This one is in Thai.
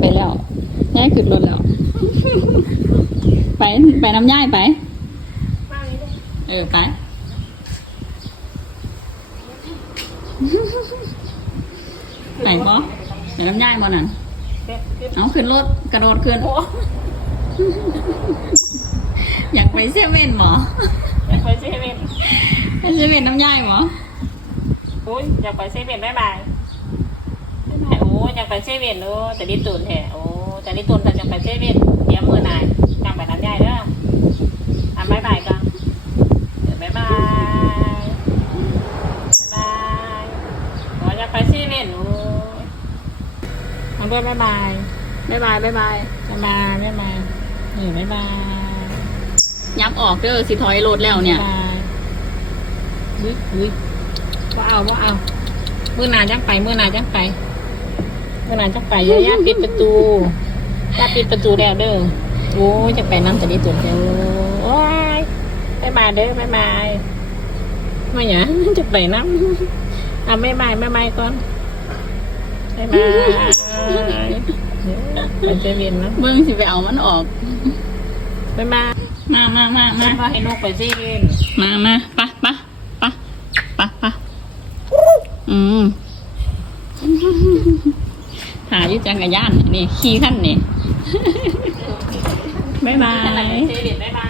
ไปแล้วย่ายขึ้นรถแล้ว ไปไปน้ำย่ายไป เออไปไหนบอไหนน้ำย่ายบอนั่นเอาขึ้นรถกระโดดขึ้นอยากไปเซเว่นหมออยากไปเซเว่นไปเซเว่นน้ำย่ายหมอโอ้ยอยากไปเซเว่นบ๊ายบายบ๊ายบายโอ้ยอยาก ไปเซเว่นโอ้แต่ดิตุนแท้โอ้แต่ดิตุนแต่อยากไปเซเว่นเดี๋ยวมือนายจำไปน้ำใหญ่เด้อทำบ๊ายบายกันเดี๋ยวบ๊ายบายบ๊ายบายโอ้ยอยากไปเซเว่นโอ้ยทำด้วยบ๊ายบายบ๊ายบายบ๊ายบายบ๊ายบายบ๊ายบายนี่บ๊ายบายยับออกเด้อสิถอยรถแล้วเนี่ยบ๊ายบายอุ้ยอุ้ยว่าเอาว่าเอา มือหนาจังไป มือหนาจังไป มือหนาจังไปย่าย่าปิดประตูย่าปิดประตูแล้วเด้อโอ้ยจะไปน้ำแต่ดีตุ่นเด้อโอ้ยบายบายเด้อบายบายไม่หยังจะไปน้ำอะบ๊ายบายบ๊ายบายก่อนบ๊ายบายเป็นเจเวียนนะเบิ่งสิไปเอามันออกบ๊ายบายมามามามาบ๊าให้นกไปเจเวียนมามาปะปะปะปะปะอืม หาอยู่จังกรยานนี่ขี่ขั้นนี่ บ๊ายบายเจเวียนบ๊ายบาย